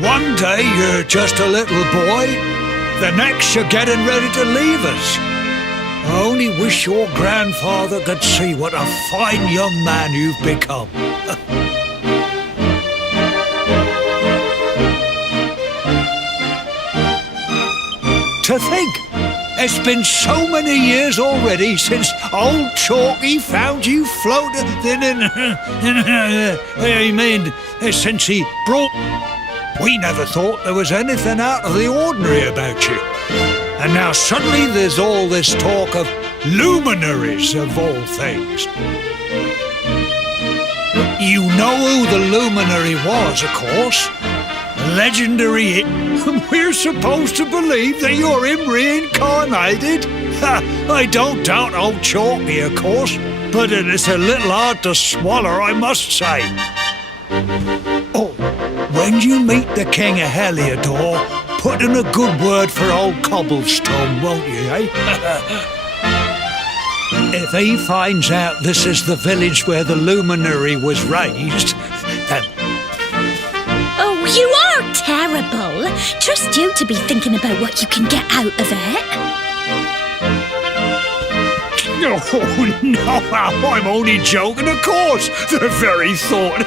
One day you're just a little boy, the next you're getting ready to leave us. I only wish your grandfather could see what a fine young man you've become. To think, it's been so many years already since old Chalky found you floating since he brought... We never thought there was anything out of the ordinary about you. And now suddenly there's all this talk of luminaries of all things. You know who the luminary was, of course. Legendary. We're supposed to believe that you're him reincarnated? I don't doubt old Chalky, of course, but it's a little hard to swallow, I must say. Oh, when you meet the King of Heliodor, put in a good word for old Cobblestone, won't you, eh? If he finds out this is the village where the luminary was raised, then... Oh, you are terrible. Trust you to be thinking about what you can get out of it. Oh, no, I'm only joking, of course. The very thought.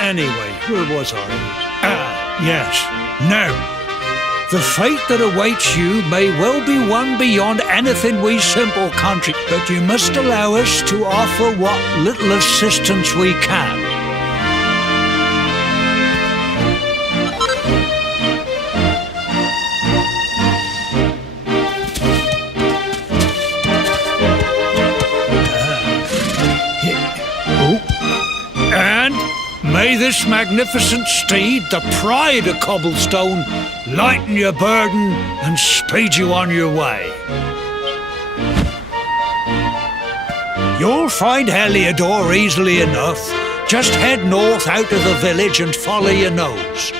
Anyway, where was I? Yes. Now, the fate that awaits you may well be one beyond anything we simple country, but you must allow us to offer what little assistance we can. May this magnificent steed, the pride of Cobblestone, lighten your burden and speed you on your way. You'll find Heliodor easily enough. Just head north out of the village and follow your nose.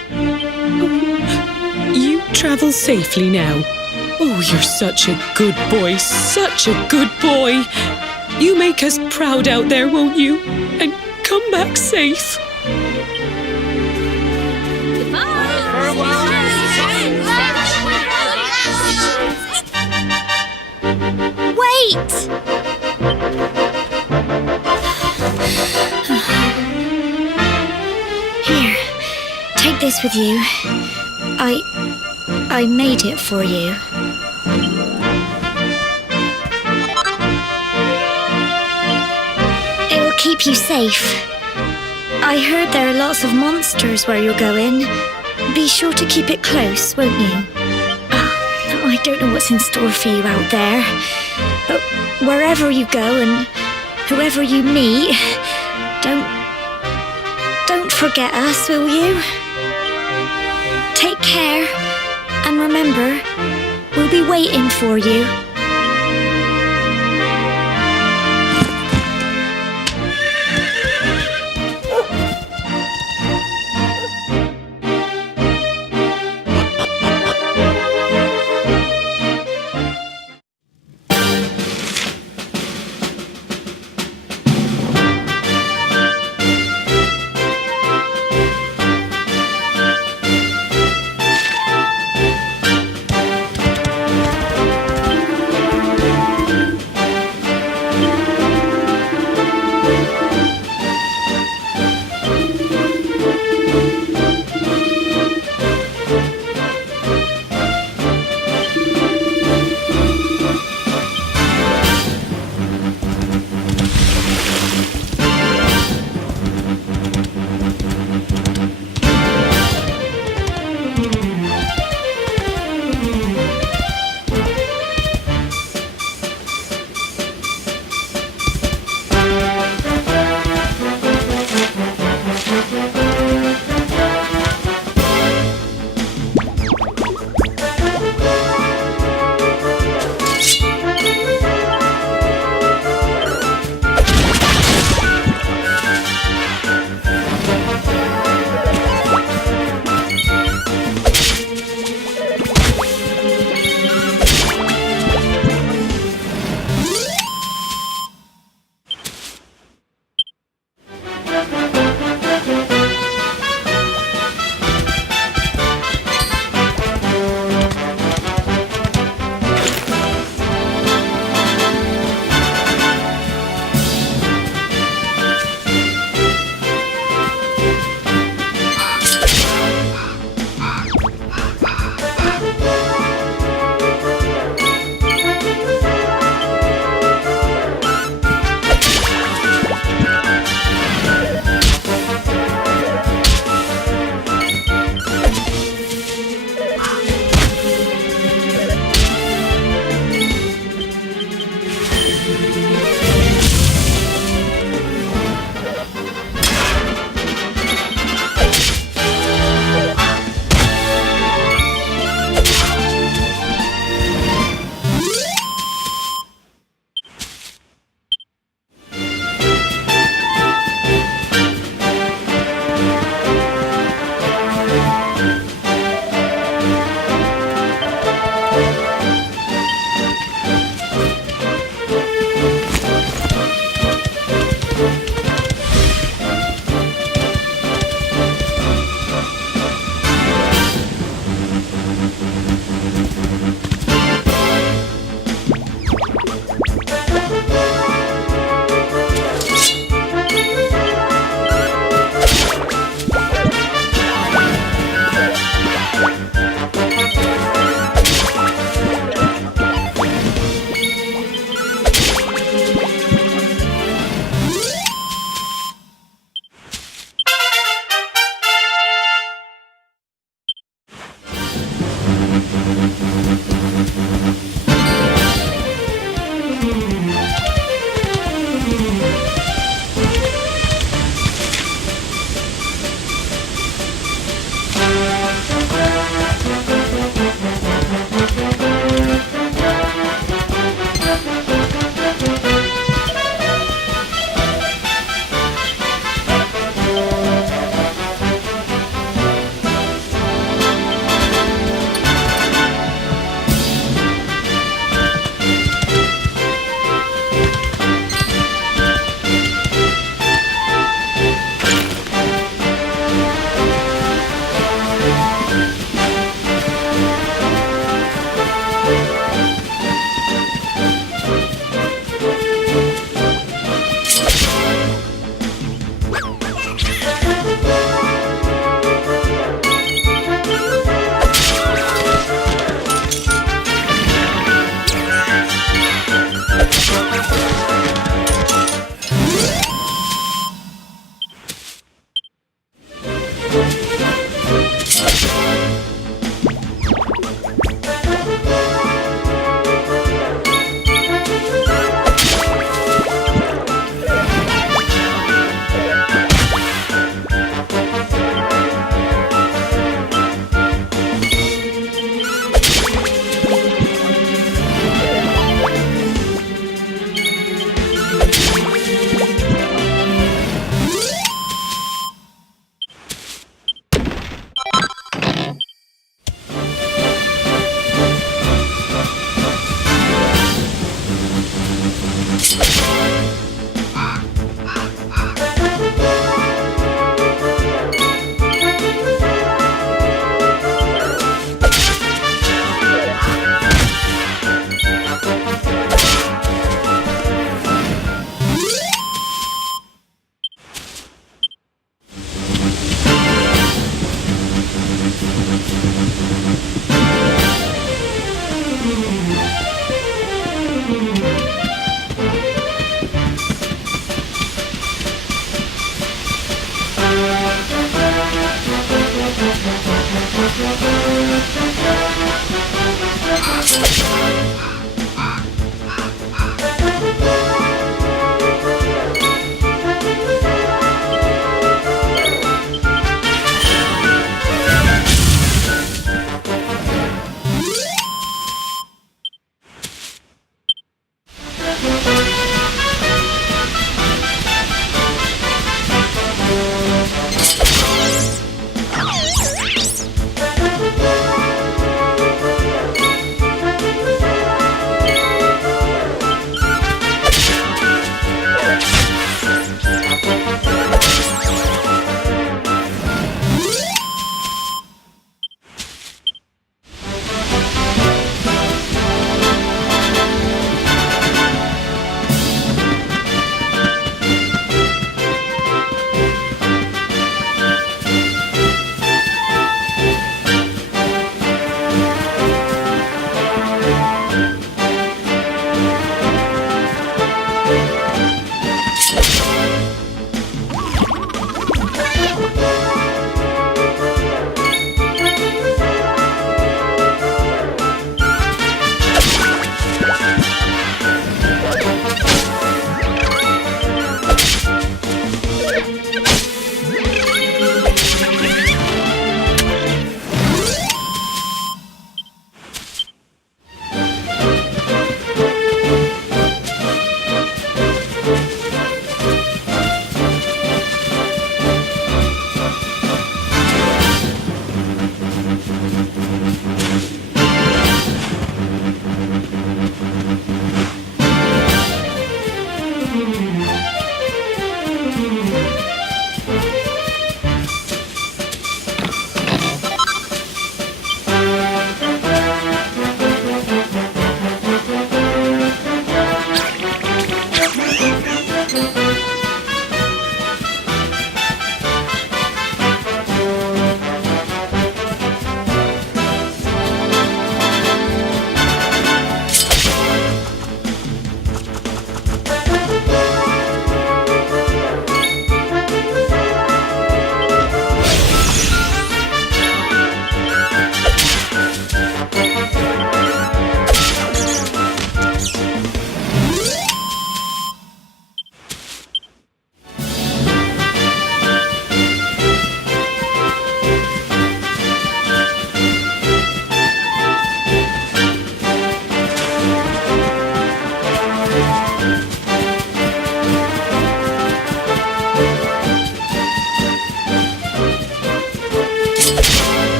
You travel safely now. Oh, you're such a good boy, such a good boy. You make us proud out there, won't you? And come back safe. Wait! Here, take this with you. I made it for you. It'll keep you safe. I heard there are lots of monsters where you're going. Be sure to keep it close, won't you? I don't know what's in store for you out there, but wherever you go and whoever you meet, don't forget us, will you? Take care, and remember, we'll be waiting for you.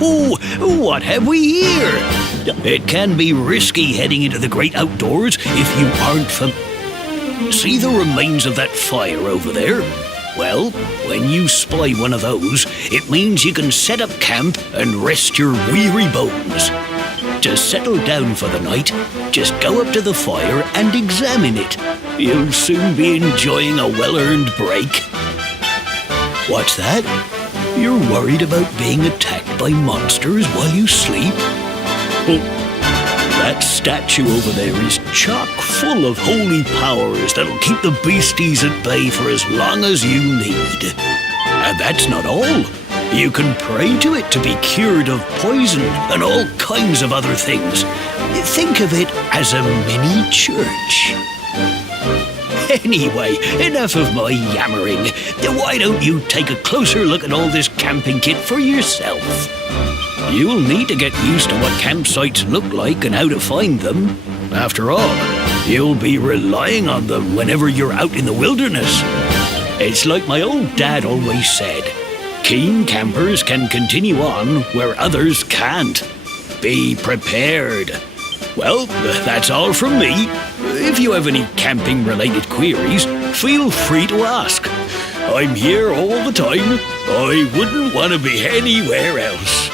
Oh, what have we here? It can be risky heading into the great outdoors if you aren't See the remains of that fire over there? Well, when you spy one of those, it means you can set up camp and rest your weary bones. To settle down for the night, just go up to the fire and examine it. You'll soon be enjoying a well-earned break. What's that? You're worried about being attacked by monsters while you sleep? Oh, that statue over there is chock full of holy powers that'll keep the beasties at bay for as long as you need. And that's not all. You can pray to it to be cured of poison and all kinds of other things. Think of it as a mini church. Anyway, enough of my yammering. Why don't you take a closer look at all this camping kit for yourself? You'll need to get used to what campsites look like and how to find them. After all, you'll be relying on them whenever you're out in the wilderness. It's like my old dad always said, keen campers can continue on where others can't. Be prepared. Well, that's all from me. If you have any camping-related queries, feel free to ask. I'm here all the time. I wouldn't want to be anywhere else.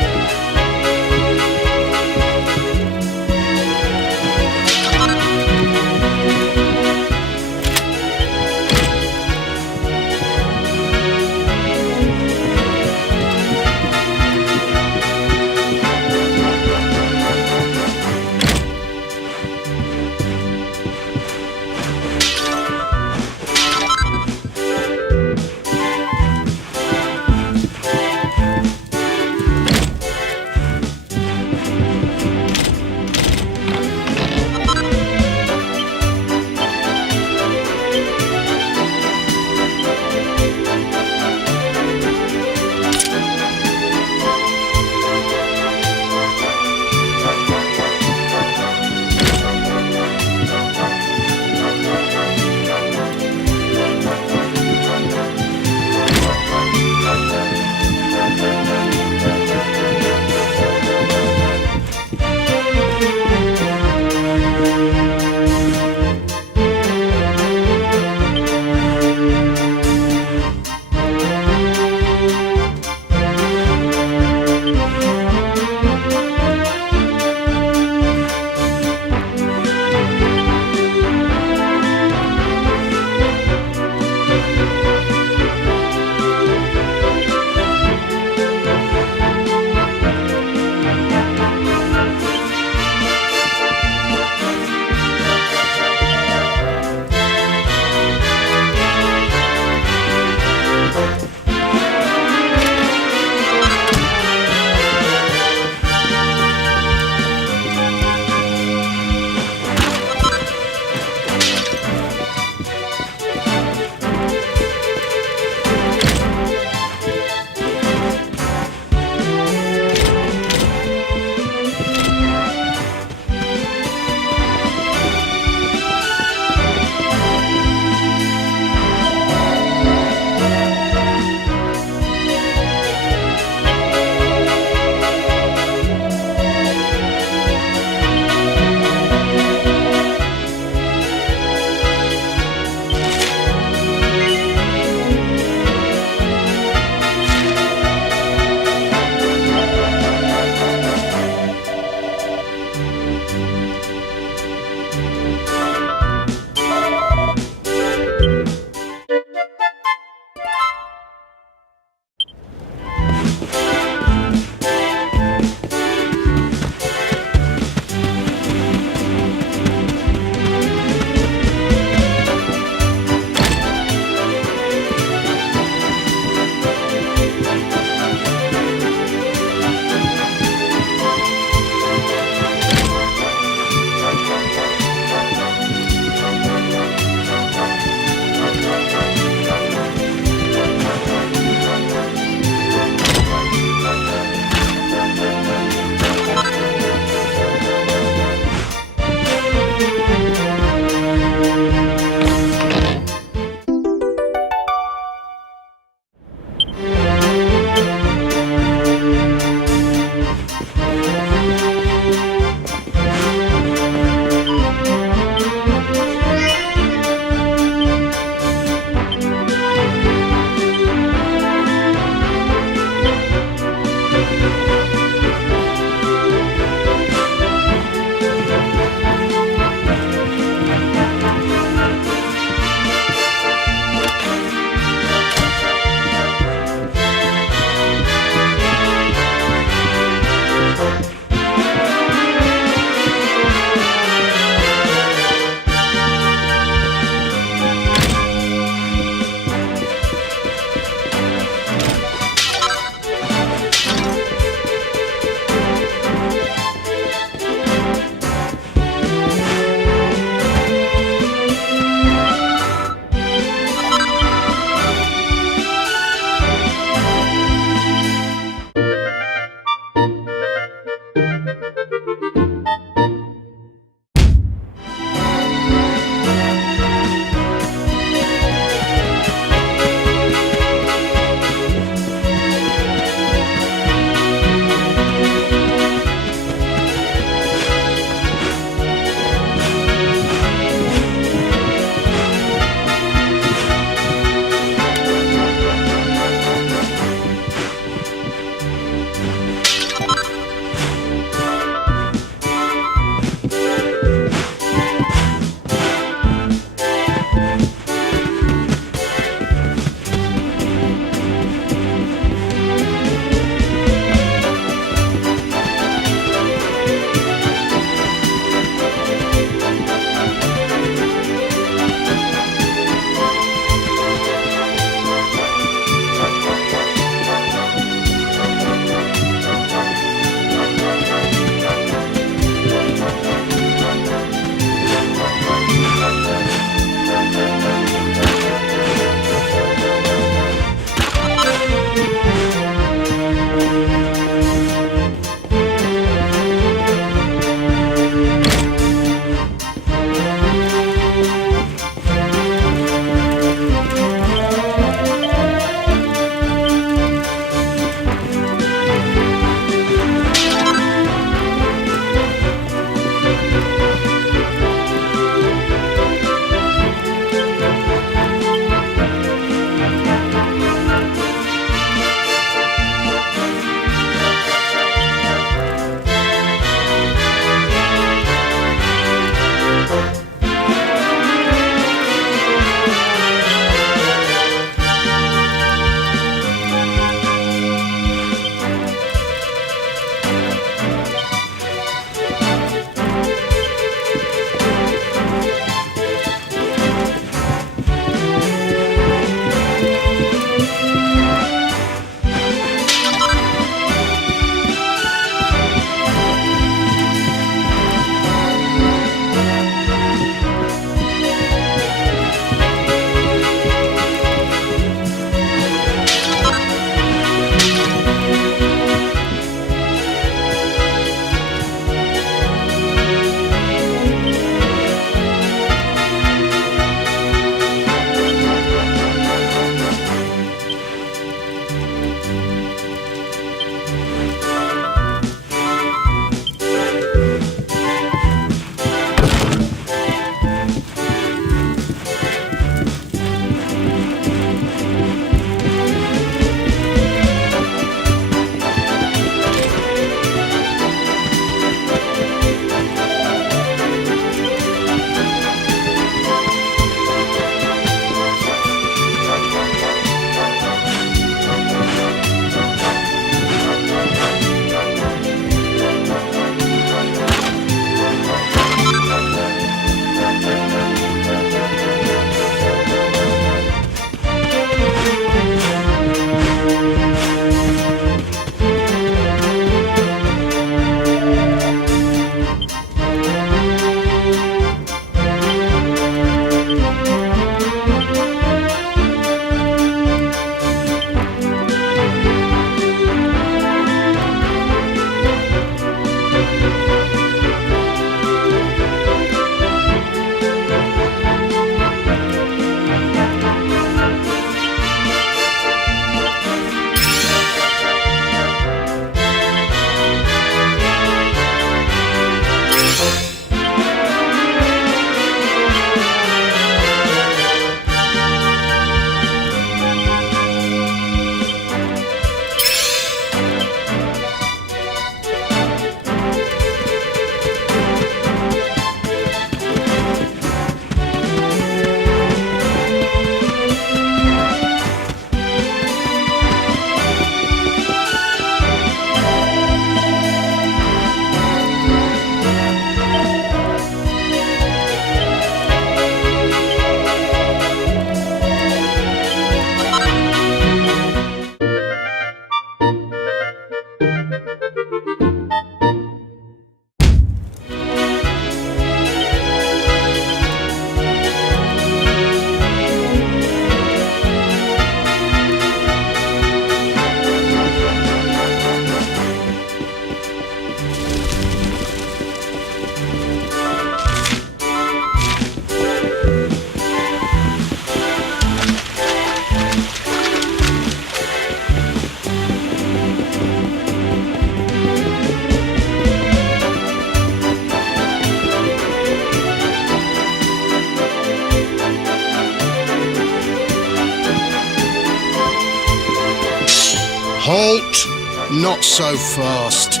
Halt! Not so fast.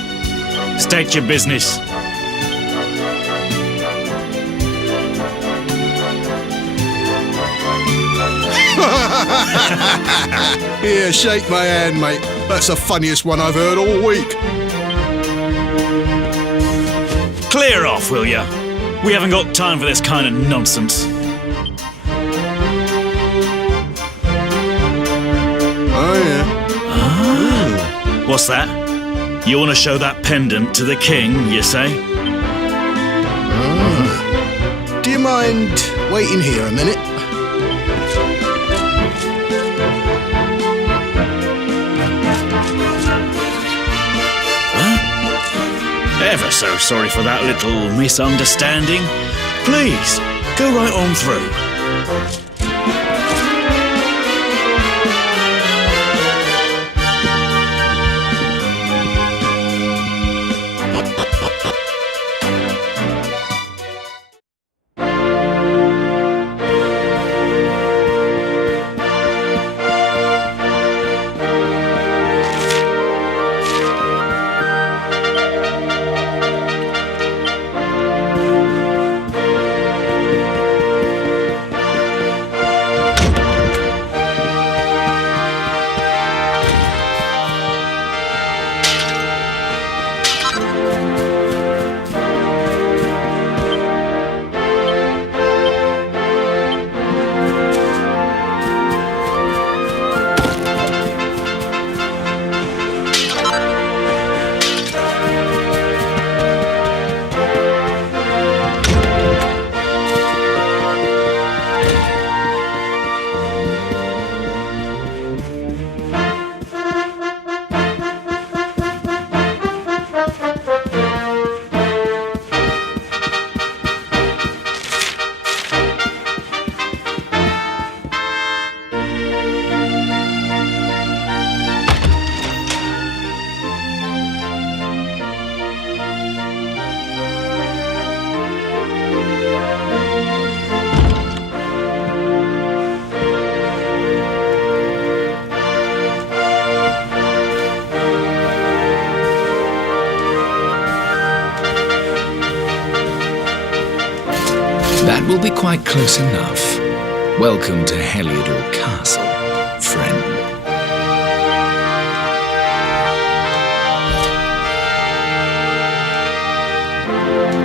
State your business. Here, shake my hand, mate. That's the funniest one I've heard all week. Clear off, will ya? We haven't got time for this kind of nonsense. Oh, yeah. What's that? You want to show that pendant to the king, you say? Do you mind waiting here a minute? Ever so sorry for that little misunderstanding. Please, go right on through. That will be quite close enough. Welcome to Heliodor Castle, friend.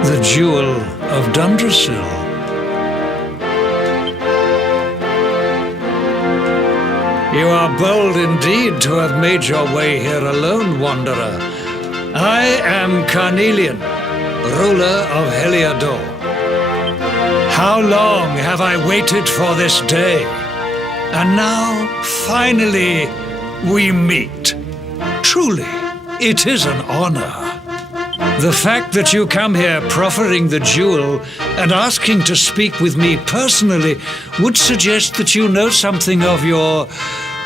The Jewel of Dundrasil. You are bold indeed to have made your way here alone, wanderer. I am Carnelian, ruler of Heliodor. How long have I waited for this day? And now, finally, we meet. Truly, it is an honor. The fact that you come here proffering the jewel and asking to speak with me personally would suggest that you know something of your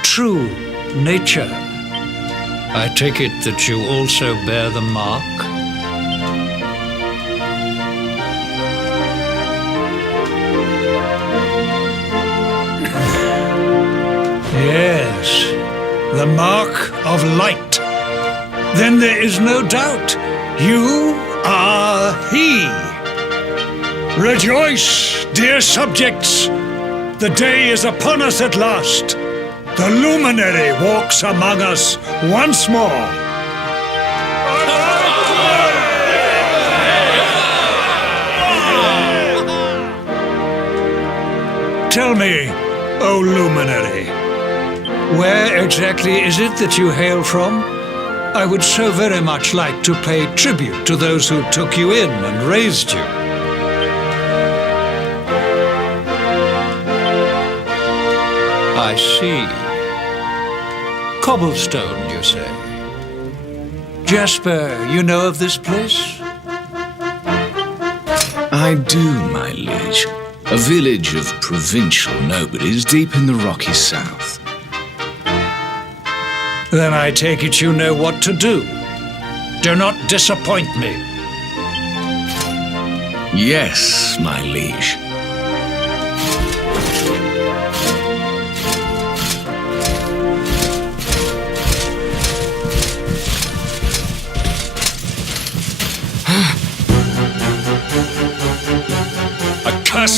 true nature. I take it that you also bear the mark? Yes, the mark of light. Then there is no doubt. You are he. Rejoice, dear subjects. The day is upon us at last. The luminary walks among us once more. Tell me, O luminary, where exactly is it that you hail from? I would so very much like to pay tribute to those who took you in and raised you. I see. Cobblestone, you say? Jasper, you know of this place? I do, my liege. A village of provincial nobodies deep in the rocky south. Then I take it you know what to do. Do not disappoint me. Yes, my liege.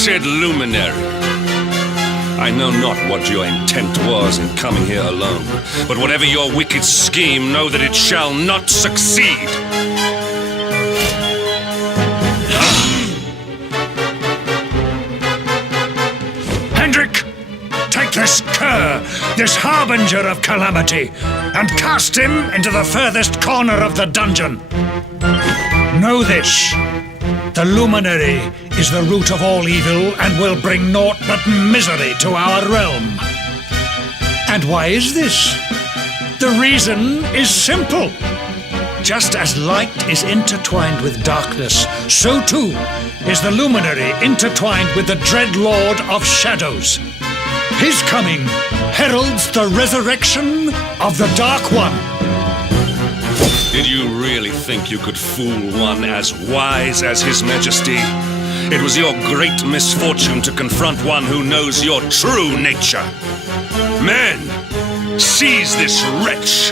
said luminary. I know not what your intent was in coming here alone, but whatever your wicked scheme, know that it shall not succeed. Hendrik, take this cur, this harbinger of calamity, and cast him into the furthest corner of the dungeon. Know this. The luminary is the root of all evil and will bring naught but misery to our realm. And why is this? The reason is simple. Just as light is intertwined with darkness, so too is the luminary intertwined with the dread lord of shadows. His coming heralds the resurrection of the Dark One. Did you really think you could fool one as wise as His Majesty? It was your great misfortune to confront one who knows your true nature. Men, seize this wretch!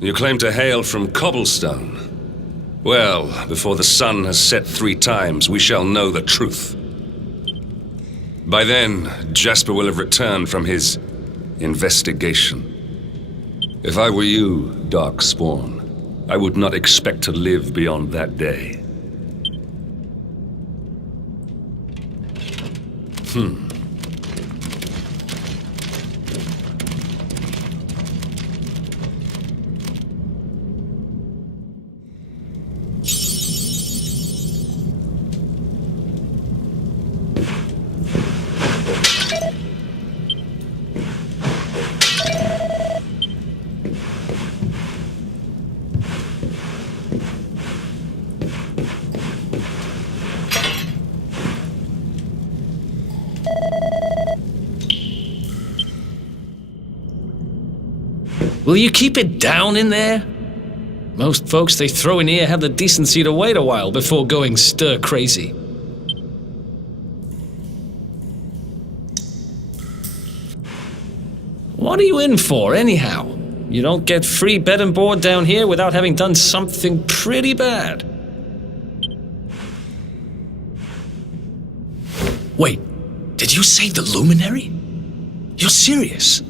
You claim to hail from Cobblestone. Well, before the sun has set 3 times, we shall know the truth. By then, Jasper will have returned from his investigation. If I were you, Darkspawn, I would not expect to live beyond that day. Will you keep it down in there? Most folks they throw in here have the decency to wait a while before going stir crazy. What are you in for, anyhow? You don't get free bed and board down here without having done something pretty bad. Wait, did you say the Luminary? You're serious?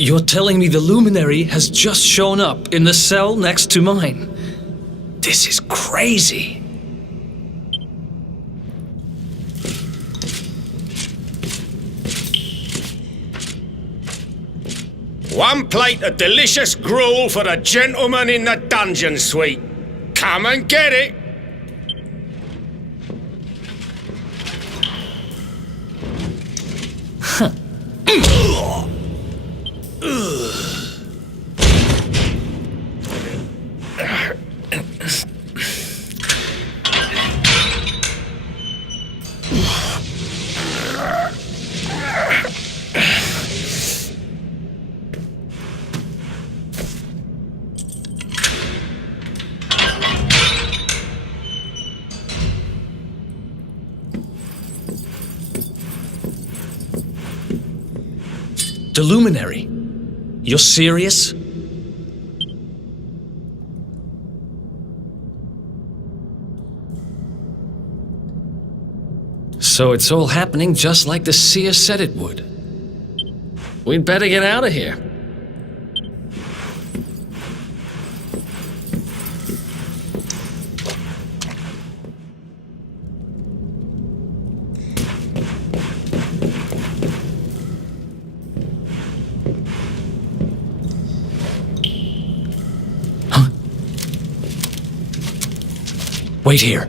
You're telling me the Luminary has just shown up in the cell next to mine? This is crazy. One plate of delicious gruel for the gentleman in the dungeon suite. Come and get it. The Luminary? You're serious? So it's all happening just like the seer said it would. We'd better get out of here. Wait here.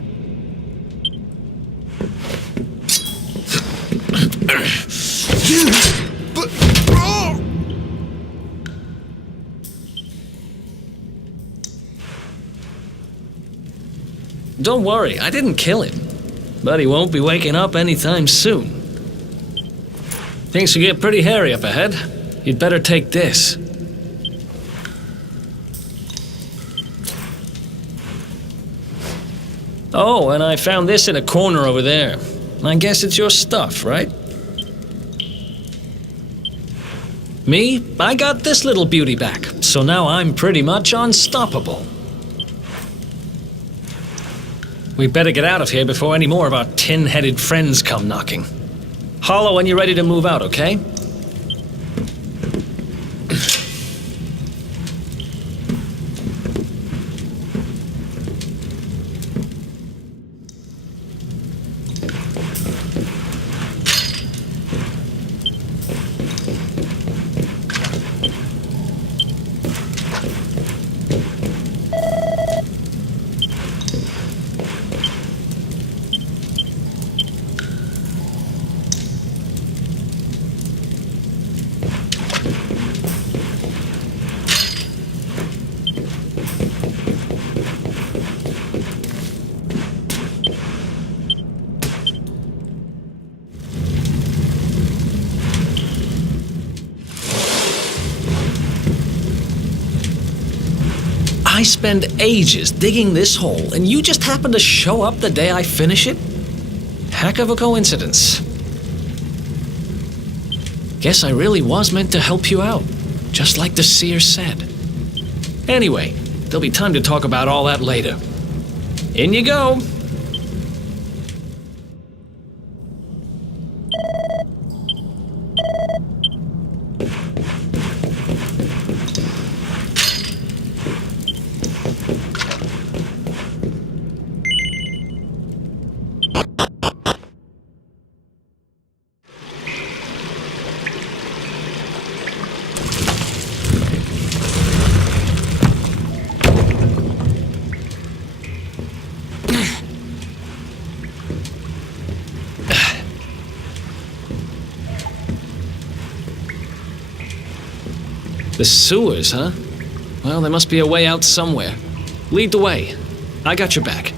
But. Oh! Don't worry, I didn't kill him. But he won't be waking up anytime soon. Things will get pretty hairy up ahead. You'd better take this. Oh, and I found this in a corner over there. I guess it's your stuff, right? Me? I got this little beauty back, so now I'm pretty much unstoppable. We better get out of here before any more of our tin-headed friends come knocking. Holler when you're ready to move out, okay? I spend ages digging this hole, and you just happen to show up the day I finish it? Heck of a coincidence. Guess I really was meant to help you out, just like the seer said. Anyway, there'll be time to talk about all that later. In you go. The sewers, huh? Well, there must be a way out somewhere. Lead the way. I got your back.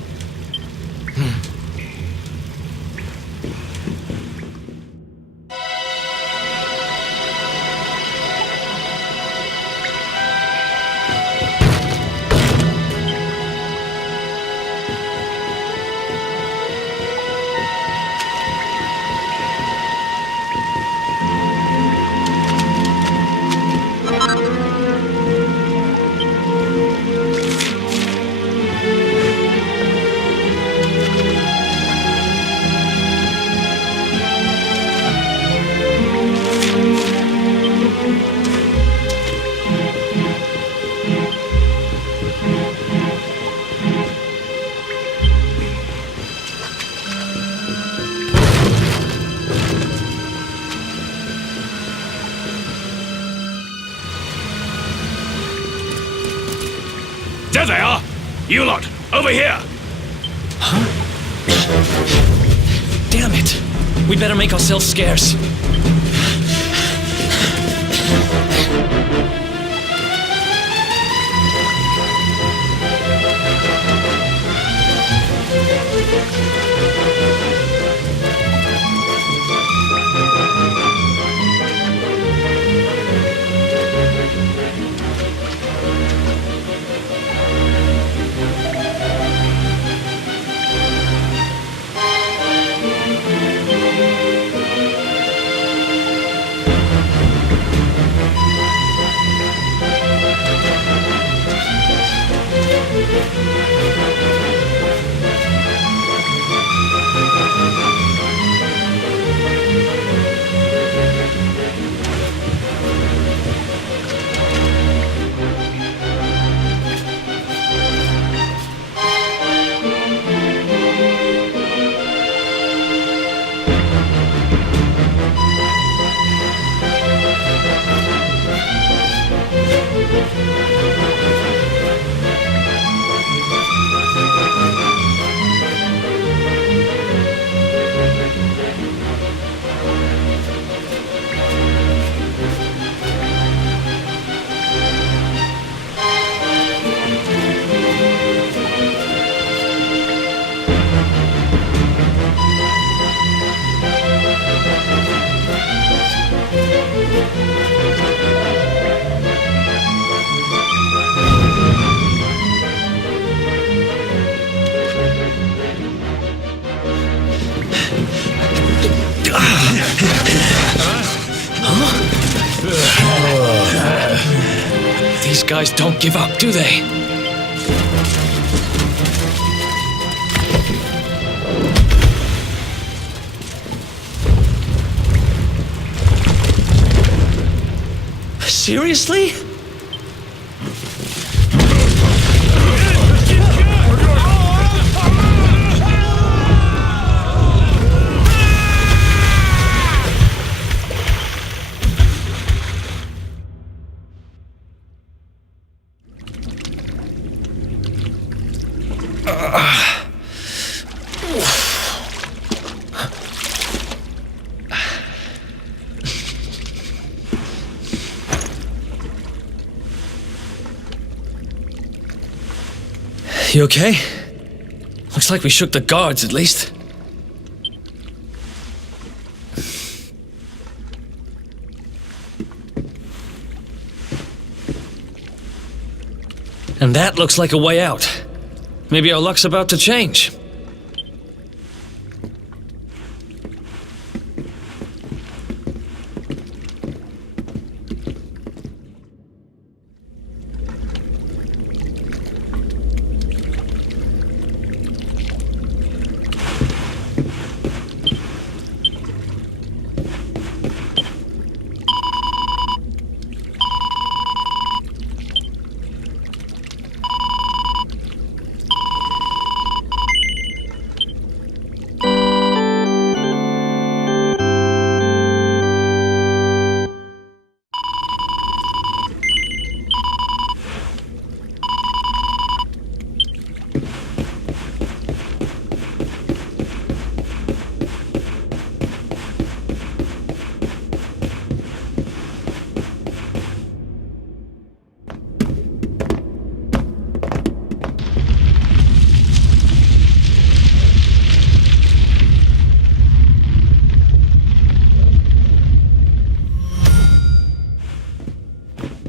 There they are! You lot, over here! Huh? Damn it! We better make ourselves scarce. guys don't give up, do they? Seriously? You okay? Looks like we shook the guards, at least. And that looks like a way out. Maybe our luck's about to change.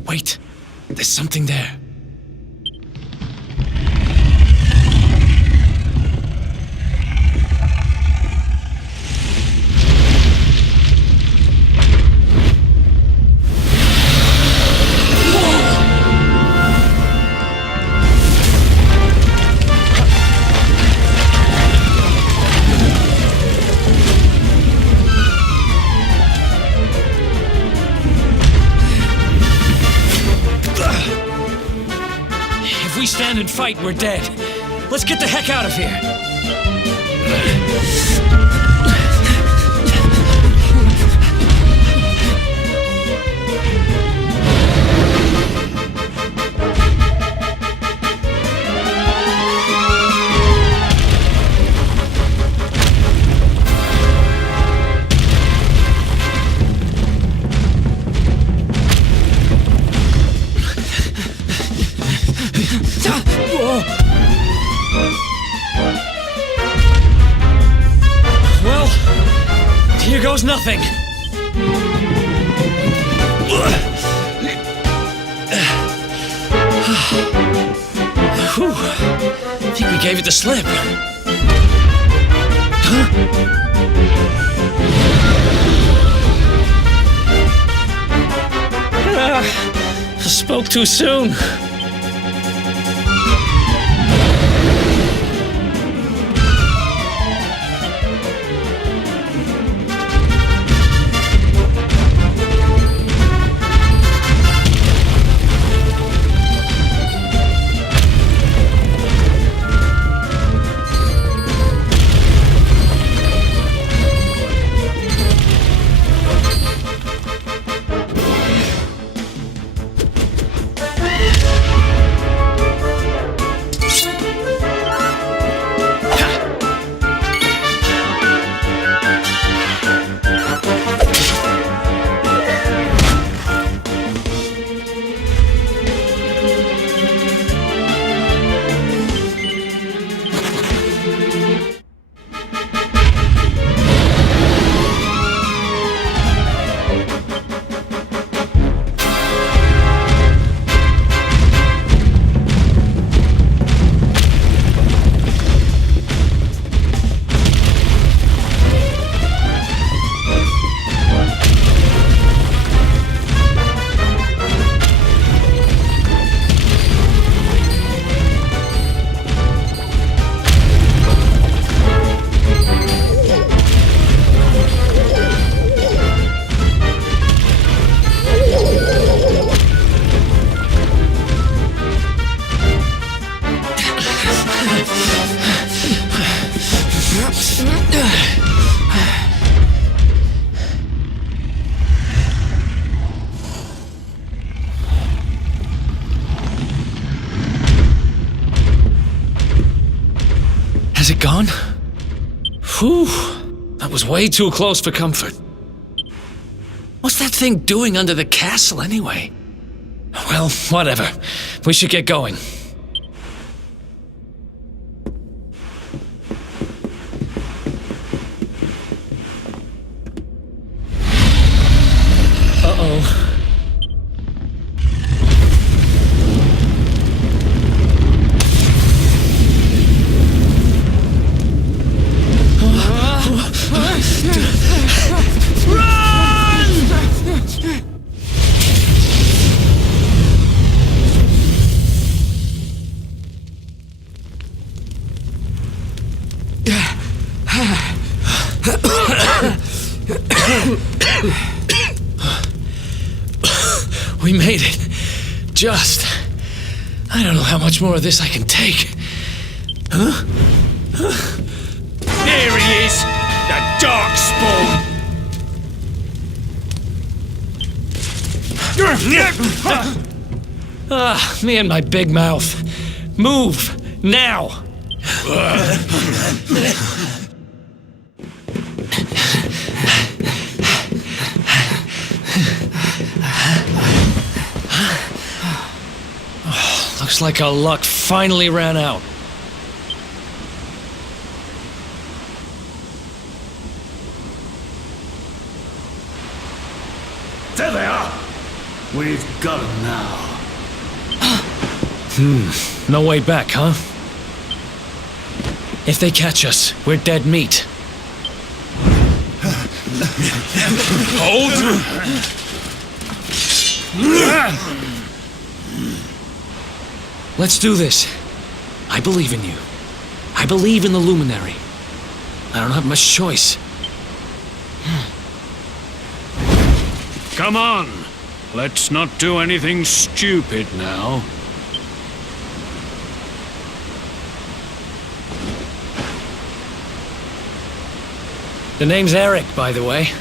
Wait, there's something there. If we stand and fight, we're dead. Let's get the heck out of here. Well, here goes nothing. Whew. I think we gave it the slip. Huh? I spoke too soon. gone? Whew. That was way too close for comfort. What's that thing doing under the castle, anyway? Well, whatever. We should get going. Uh-oh. We made it. Just. I don't know how much more of this I can take. Huh? There he is! The Darkspawn! Me and my big mouth. Move! Now! Looks like our luck finally ran out. There they are. We've got them now. No way back, huh? If they catch us, we're dead meat. Hold! Let's do this. I believe in you. I believe in the Luminary. I don't have much choice. Come on. Let's not do anything stupid now. The name's Eric, by the way.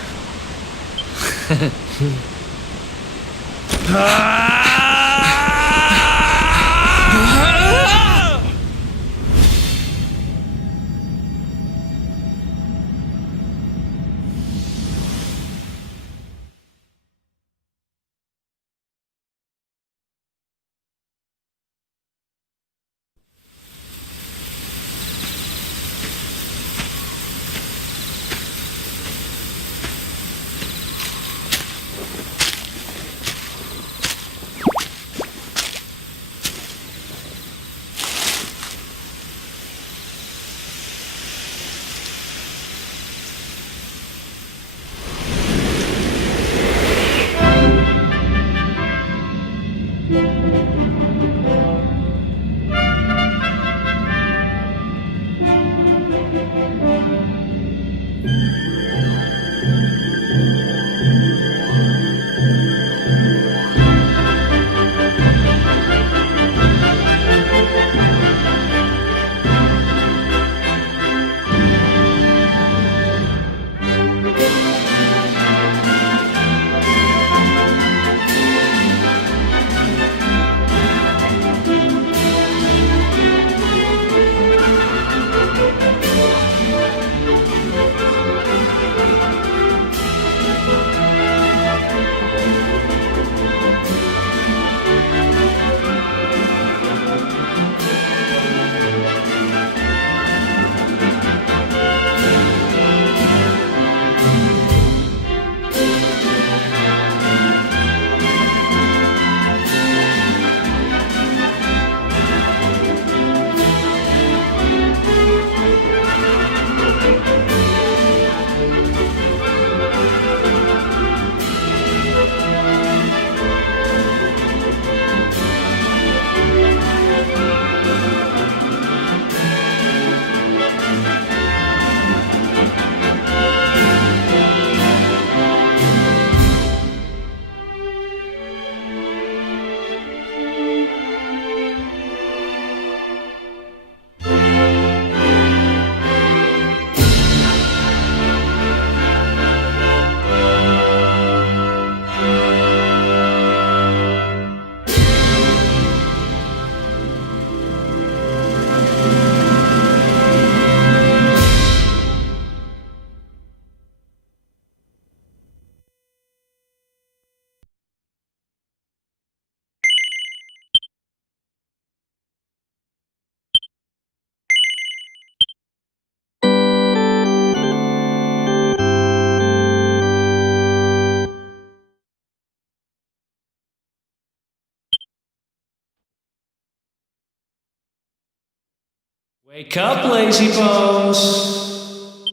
Wake up, lazy bones.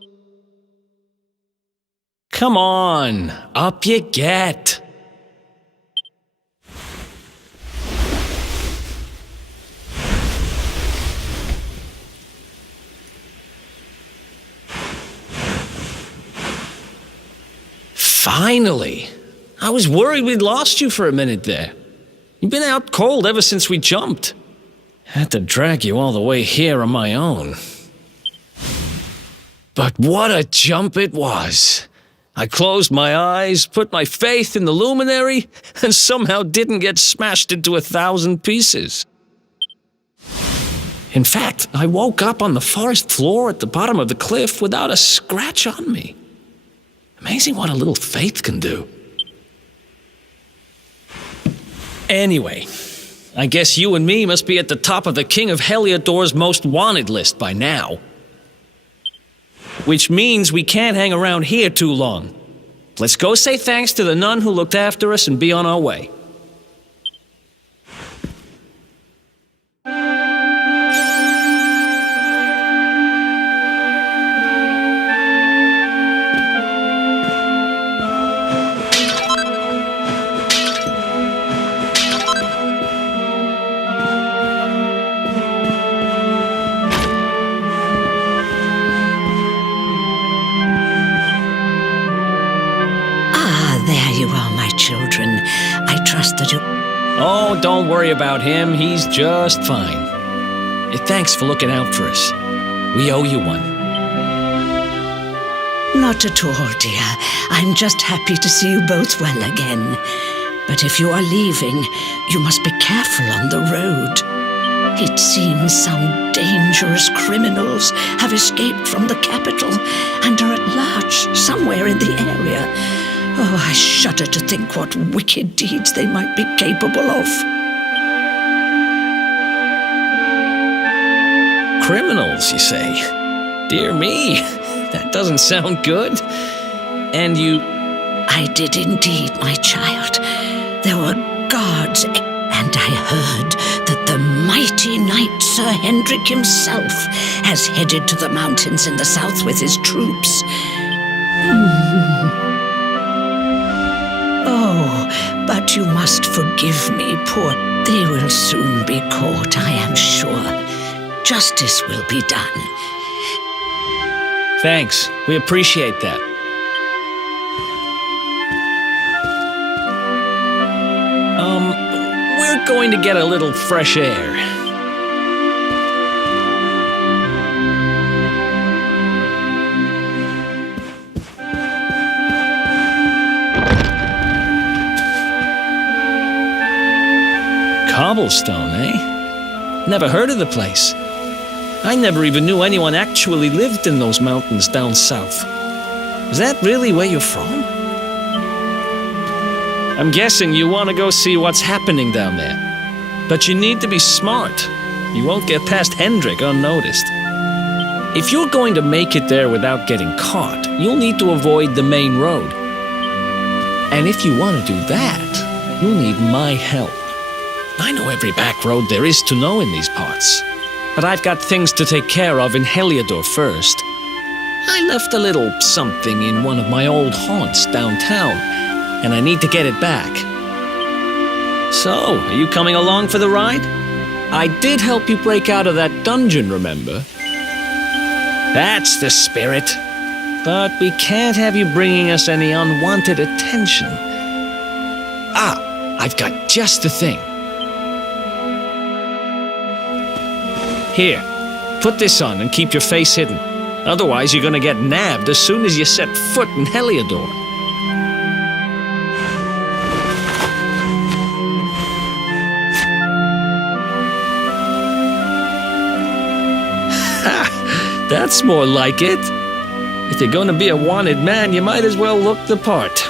Come on, up you get. Finally! I was worried we'd lost you for a minute there. You've been out cold ever since we jumped. Had to drag you all the way here on my own. But what a jump it was! I closed my eyes, put my faith in the luminary, and somehow didn't get smashed into 1,000 pieces. In fact, I woke up on the forest floor at the bottom of the cliff without a scratch on me. Amazing what a little faith can do. Anyway, I guess you and me must be at the top of the King of Heliodor's most wanted list by now. Which means we can't hang around here too long. Let's go say thanks to the nun who looked after us and be on our way. There you are, my children. I trust that you... Oh, don't worry about him. He's just fine. Thanks for looking out for us. We owe you one. Not at all, dear. I'm just happy to see you both well again. But if you are leaving, you must be careful on the road. It seems some dangerous criminals have escaped from the capital and are at large somewhere in the area. Oh, I shudder to think what wicked deeds they might be capable of. Criminals, you say? Dear me, that doesn't sound good. And you... I did indeed, my child. There were guards, and I heard that the mighty knight Sir Hendrik himself has headed to the mountains in the south with his troops. Oh, but you must forgive me, poor. They will soon be caught, I am sure. Justice will be done. Thanks. We appreciate that. We're going to get a little fresh air. Cobblestone, eh? Never heard of the place. I never even knew anyone actually lived in those mountains down south. Is that really where you're from? I'm guessing you want to go see what's happening down there. But you need to be smart. You won't get past Hendrik unnoticed. If you're going to make it there without getting caught, you'll need to avoid the main road. And if you want to do that, you'll need my help. I know every back road there is to know in these parts. But I've got things to take care of in Heliodor first. I left a little something in one of my old haunts downtown, and I need to get it back. So, are you coming along for the ride? I did help you break out of that dungeon, remember? That's the spirit. But we can't have you bringing us any unwanted attention. Ah, I've got just the thing. Here, put this on and keep your face hidden. Otherwise, you're gonna get nabbed as soon as you set foot in Heliodor. Ha! That's more like it. If you're gonna be a wanted man, you might as well look the part.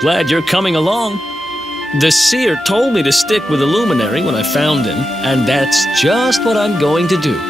Glad you're coming along. The seer told me to stick with the luminary when I found him, and that's just what I'm going to do.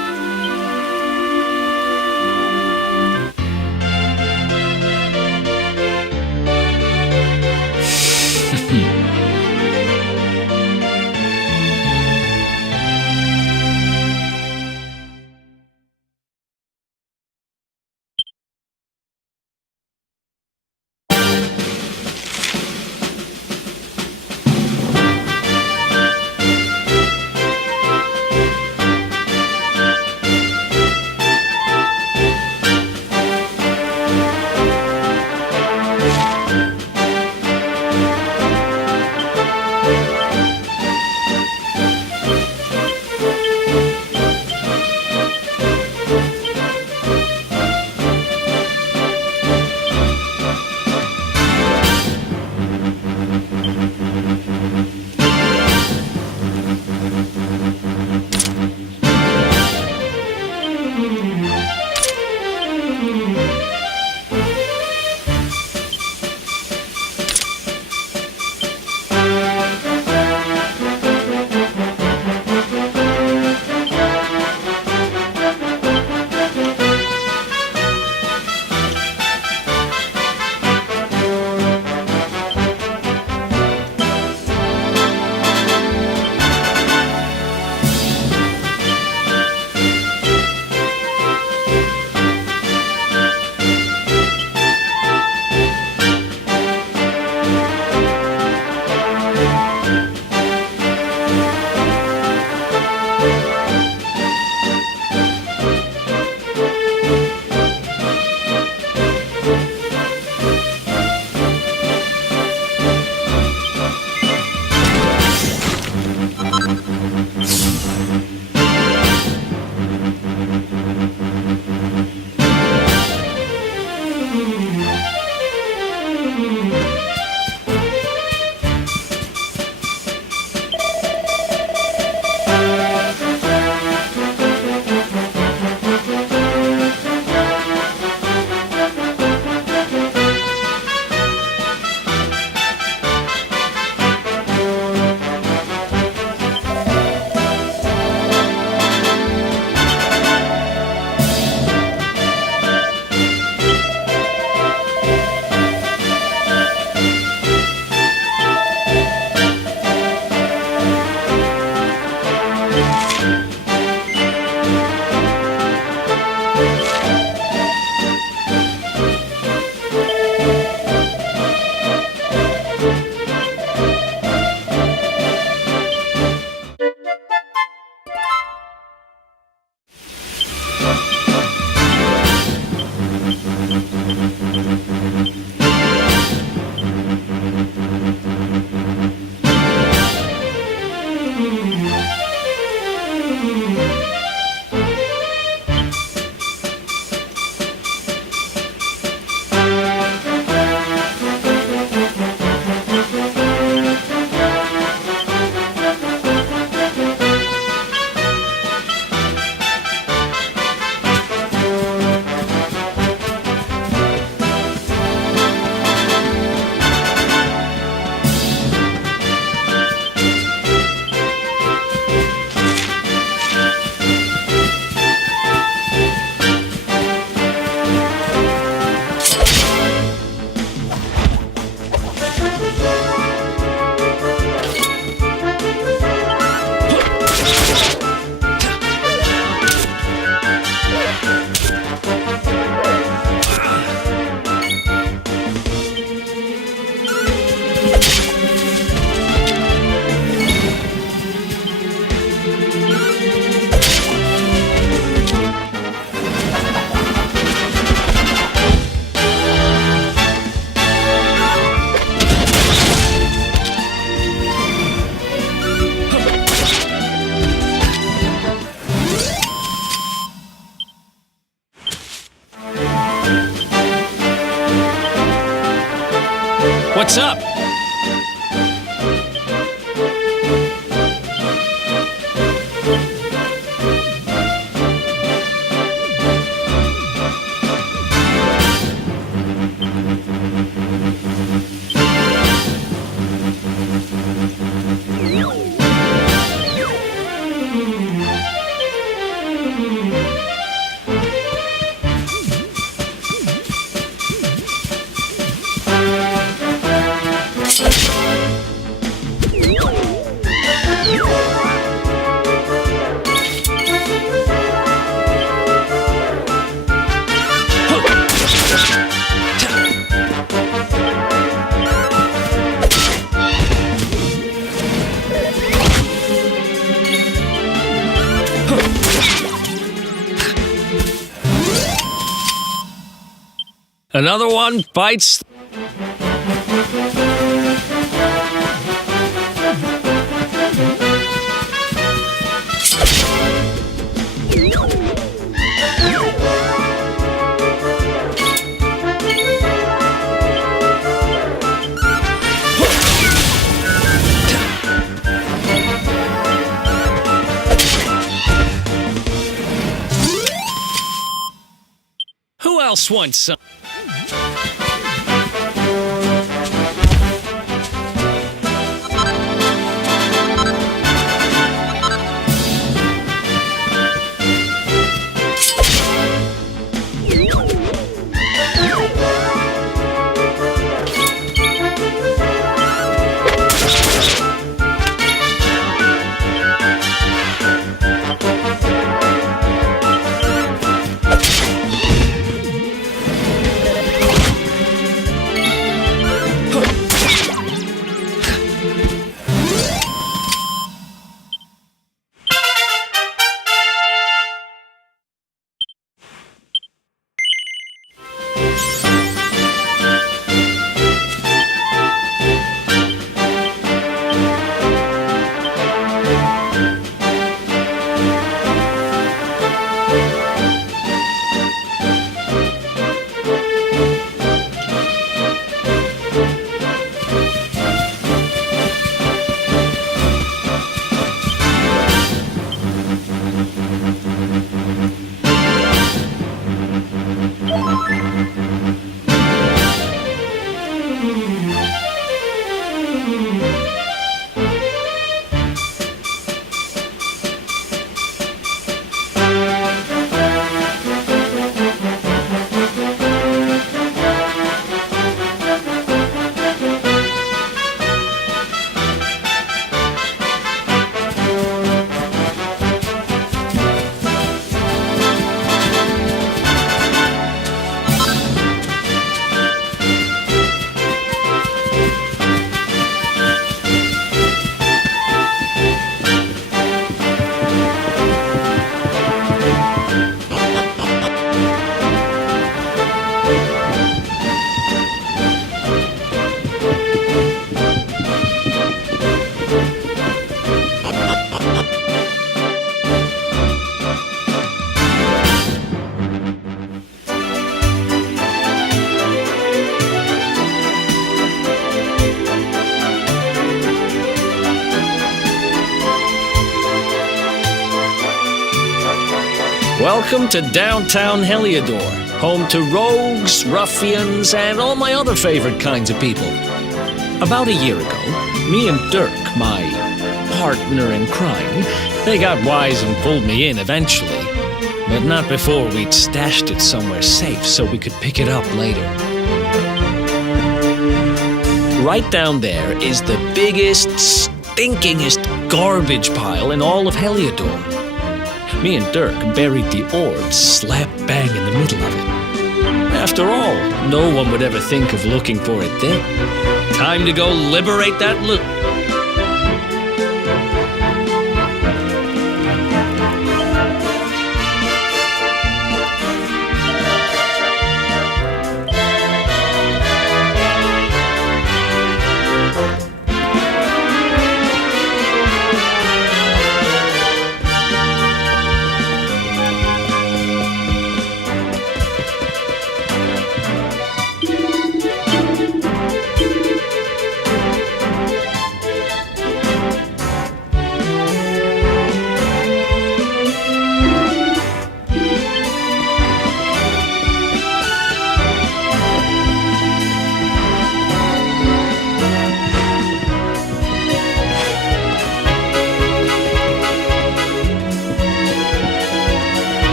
Another one bites. Who else wants some? Welcome to downtown Heliodor, home to rogues, ruffians, and all my other favorite kinds of people. About a year ago, me and Dirk, my partner in crime, they got wise and pulled me in eventually. But not before we'd stashed it somewhere safe so we could pick it up later. Right down there is the biggest, stinkingest garbage pile in all of Heliodor. Me and Dirk buried the orb slap bang in the middle of it. After all, no one would ever think of looking for it then. Time to go liberate that loot.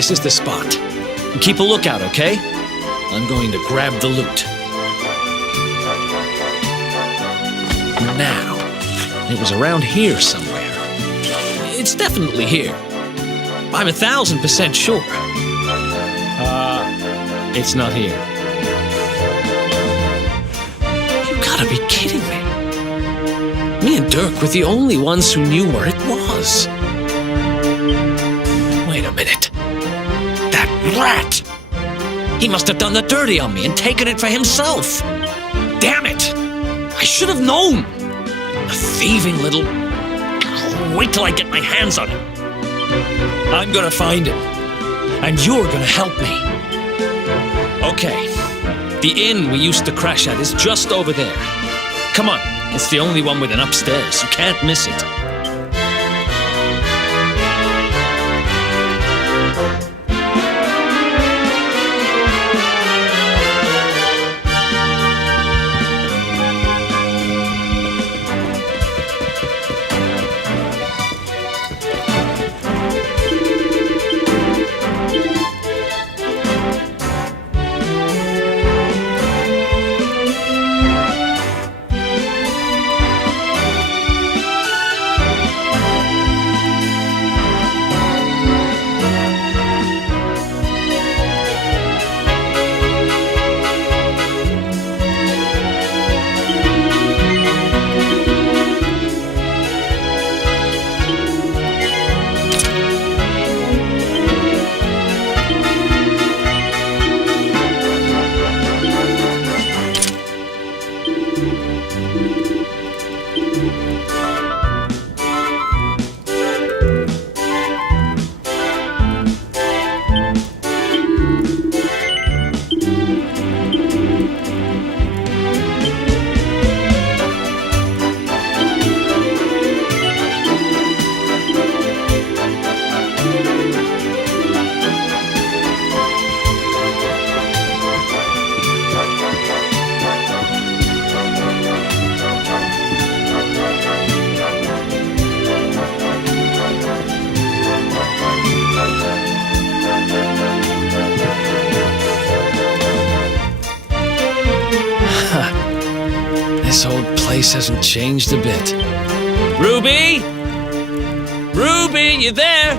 This is the spot. Keep a lookout, okay? I'm going to grab the loot. Now, it was around here somewhere. It's definitely here. I'm 1,000% sure. It's not here. You gotta be kidding me. Me and Dirk were the only ones who knew where it was. Wait a minute. That rat! He must have done the dirty on me and taken it for himself. Damn it! I should have known! A thieving little... Wait till I get my hands on him. I'm gonna find him. And you're gonna help me. Okay. The inn we used to crash at is just over there. Come on. It's the only one with an upstairs. You can't miss it. This whole place hasn't changed a bit. Ruby? Ruby, you there?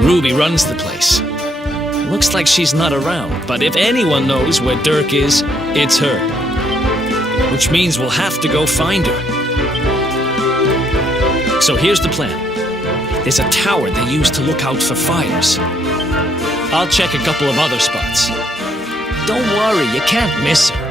Ruby runs the place. Looks like she's not around, but if anyone knows where Dirk is, it's her. Which means we'll have to go find her. So here's the plan. There's a tower they use to look out for fires. I'll check a couple of other spots. Don't worry, you can't miss her.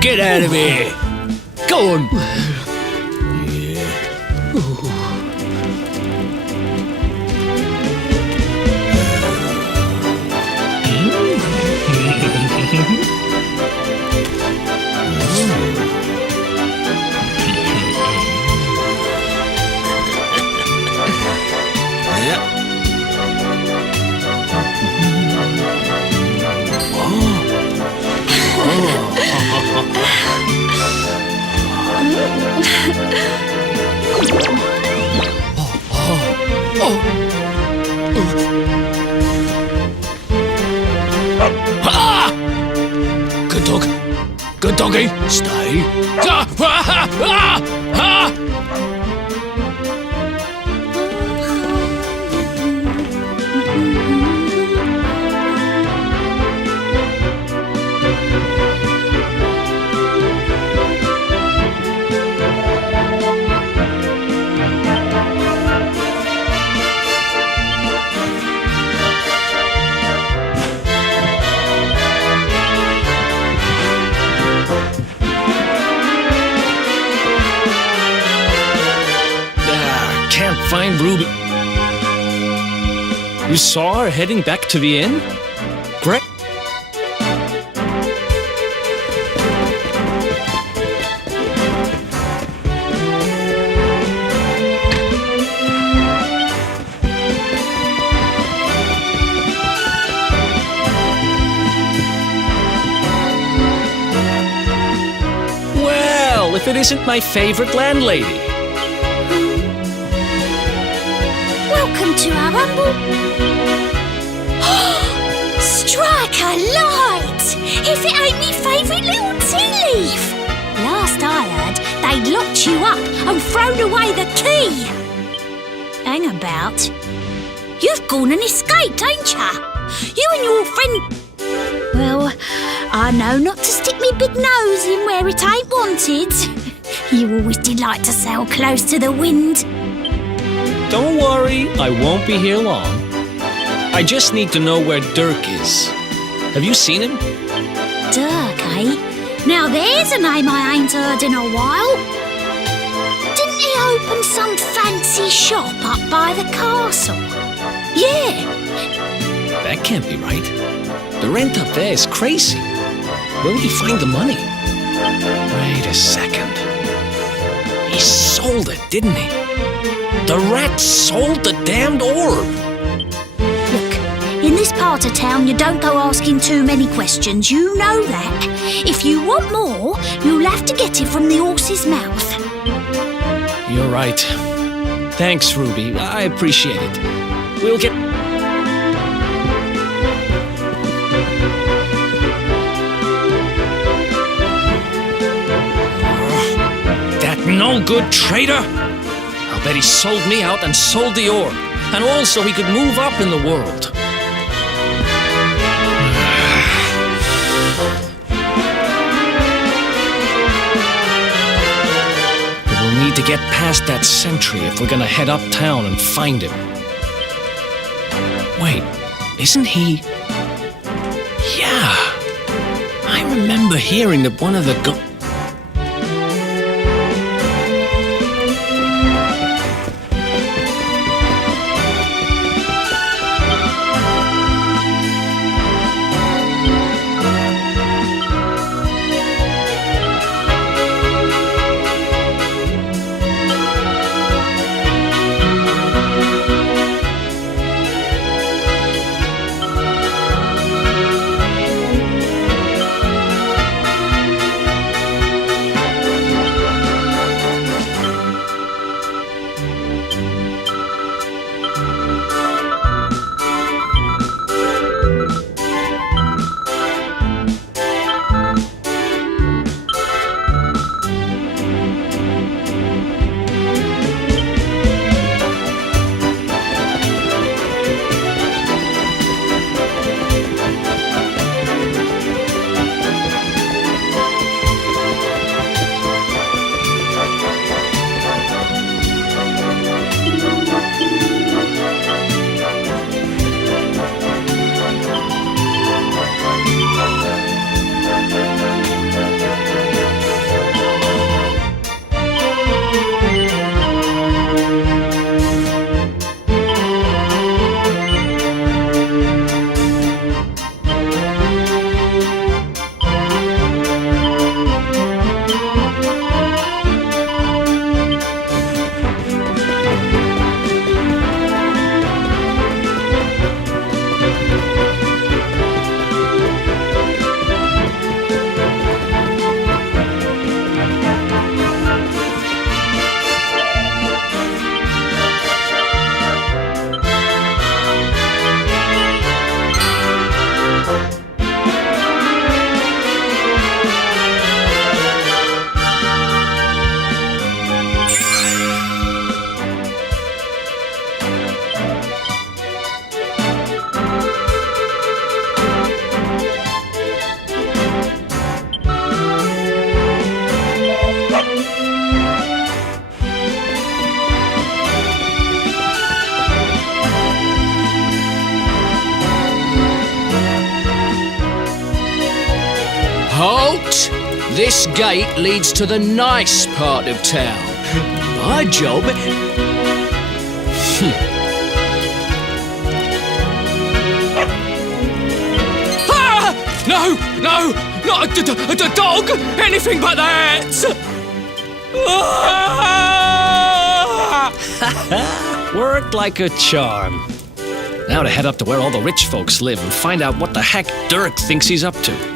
Get out of here! Go on! Good dog. Good doggy. Stay. Ruby. You saw her heading back to the inn? Great. Well, if it isn't my favorite landlady. Welcome to our humble... Strike a light! If it ain't me favourite little tea leaf! Last I heard, they'd locked you up and thrown away the key! Hang about. You've gone and escaped, ain't ya? You and your friend... Well, I know not to stick me big nose in where it ain't wanted. You always did like to sail close to the wind. Don't worry, I won't be here long. I just need to know where Dirk is. Have you seen him? Dirk, eh? Now there's a name I ain't heard in a while. Didn't he open some fancy shop up by the castle? Yeah. That can't be right. The rent up there is crazy. Where would he find the money? Wait a second. He sold it, didn't he? The rat sold the damned orb. Look, in this part of town, you don't go asking too many questions. You know that. If you want more, you'll have to get it from the horse's mouth. You're right. Thanks, Ruby. I appreciate it. We'll get... That no-good traitor! I'll bet he sold me out and sold the orb. And also he could move up in the world. We'll need to get past that sentry if we're gonna head uptown and find him. Wait, isn't he... Yeah. I remember hearing that one of the Halt! This gate leads to the nice part of town. My job... Ah! No! No! Not a dog! Anything but that! Ah! Worked like a charm. Now to head up to where all the rich folks live and find out what the heck Dirk thinks he's up to.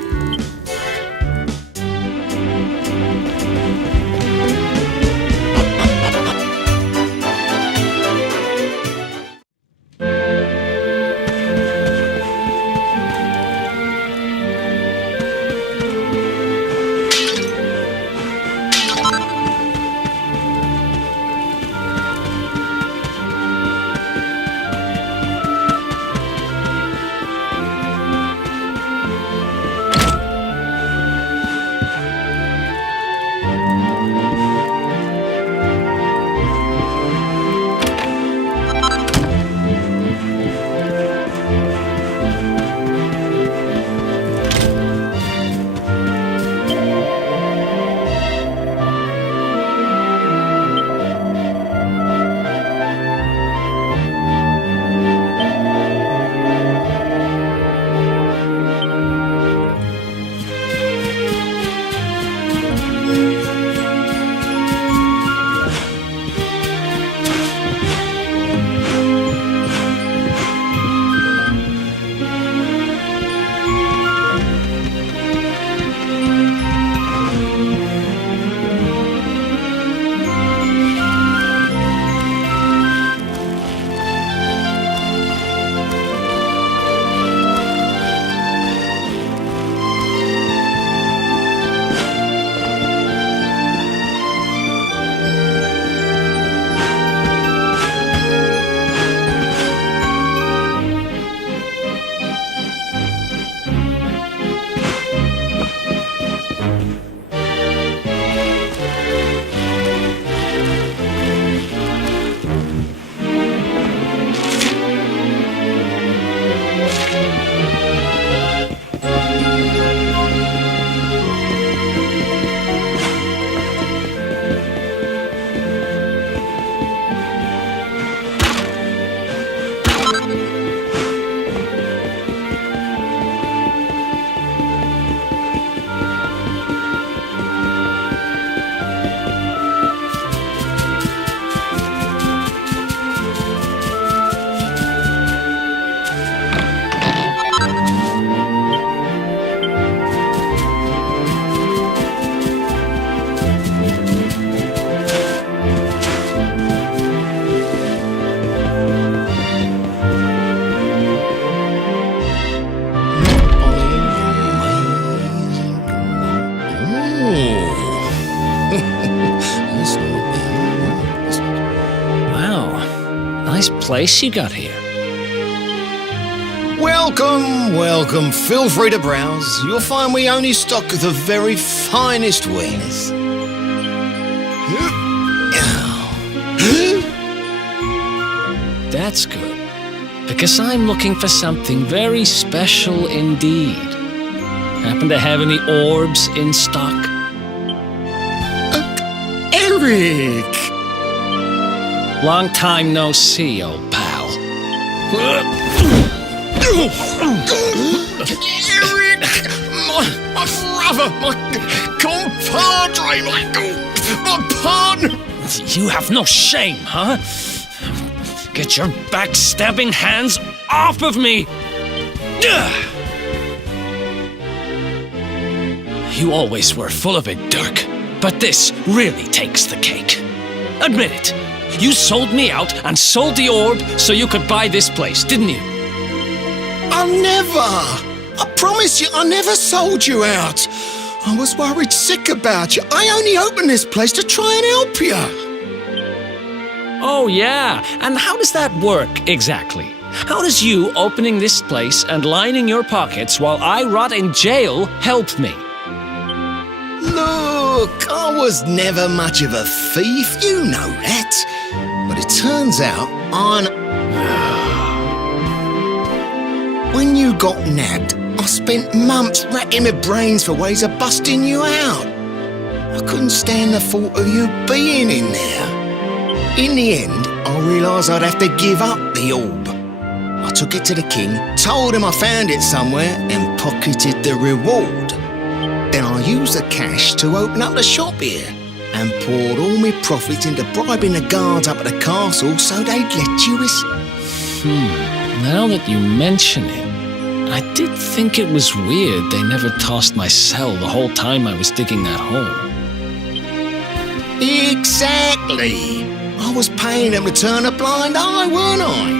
Nice place you got here. Welcome, welcome. Feel free to browse. You'll find we only stock the very finest wares. That's good, because I'm looking for something very special indeed. Happen to have any orbs in stock? Eric! Long time no see, old pal. Eric! My brother, my compadre, my partner! You have no shame, huh? Get your backstabbing hands off of me! You always were full of it, Dirk, but this really takes the cake. Admit it. You sold me out and sold the orb so you could buy this place, didn't you? I never! I promise you, I never sold you out. I was worried sick about you. I only opened this place to try and help you. Oh, yeah. And how does that work exactly? How does you opening this place and lining your pockets while I rot in jail help me? Look, I was never much of a thief, you know that. But it turns out when you got nabbed, I spent months racking my brains for ways of busting you out. I couldn't stand the thought of you being in there. In the end, I realised I'd have to give up the orb. I took it to the king, told him I found it somewhere, and pocketed the reward. Then I used the cash to open up the shop here, and poured all my profits into bribing the guards up at the castle so they'd let you Now that you mention it, I did think it was weird they never tossed my cell the whole time I was digging that hole. Exactly. I was paying them to turn a blind eye, weren't I?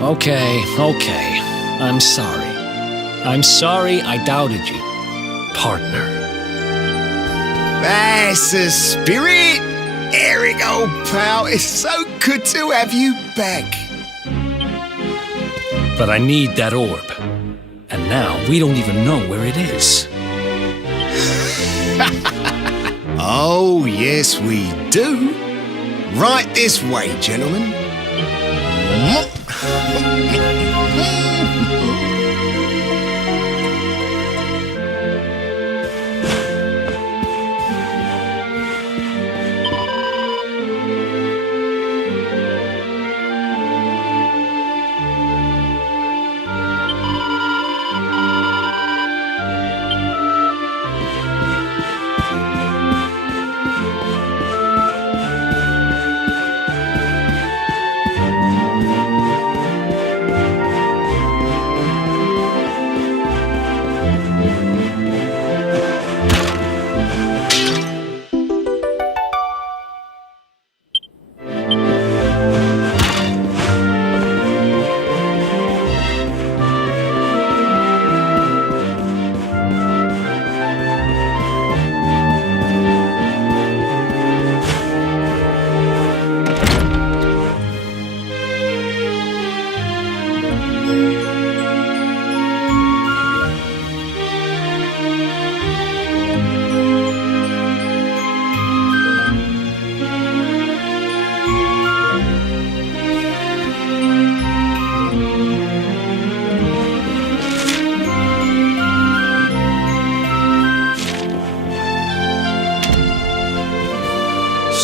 Okay. I'm sorry. I'm sorry I doubted you, partner. That's the spirit. Eric, old pal, it's so good to have you back. But I need that orb. And now we don't even know where it is. Oh, yes, we do. Right this way, gentlemen.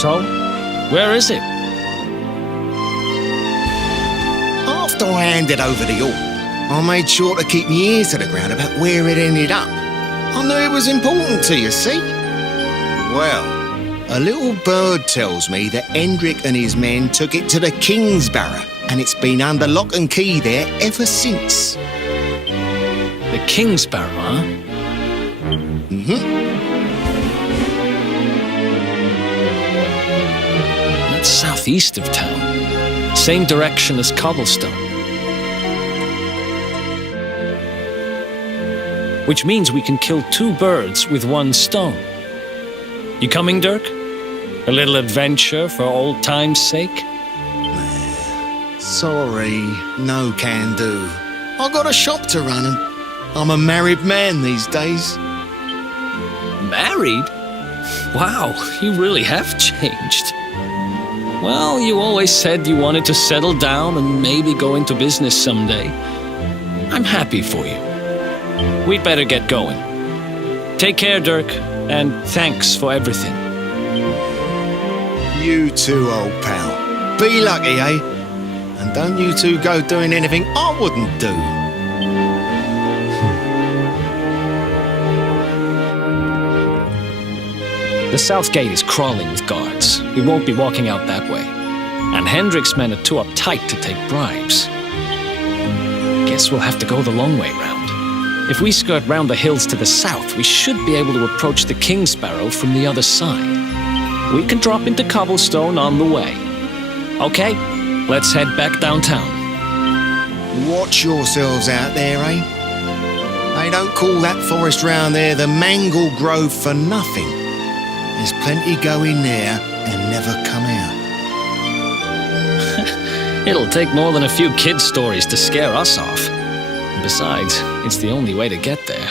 So, where is it? After I handed over the orb, I made sure to keep my ears to the ground about where it ended up. I knew it was important to you, see? Well, a little bird tells me that Hendrik and his men took it to the Kingsbarrow, and it's been under lock and key there ever since. The Kingsbarrow, huh? That's southeast of town. Same direction as Cobblestone. Which means we can kill two birds with one stone. You coming, Dirk? A little adventure for old time's sake? Sorry, no can do. I got a shop to run and I'm a married man these days. Married? Wow, you really have changed. Well, you always said you wanted to settle down and maybe go into business someday. I'm happy for you. We'd better get going. Take care, Dirk, and thanks for everything. You too, old pal. Be lucky, eh? And don't you two go doing anything I wouldn't do. The south gate is crawling with guards. We won't be walking out that way. And Hendrik's men are too uptight to take bribes. Guess we'll have to go the long way round. If we skirt round the hills to the south, we should be able to approach the Kingsbarrow from the other side. We can drop into Cobblestone on the way. Okay, let's head back downtown. Watch yourselves out there, eh? They don't call that forest round there the Mangle Grove for nothing. There's plenty go in there and never come out. It'll take more than a few kid stories to scare us off. Besides, it's the only way to get there.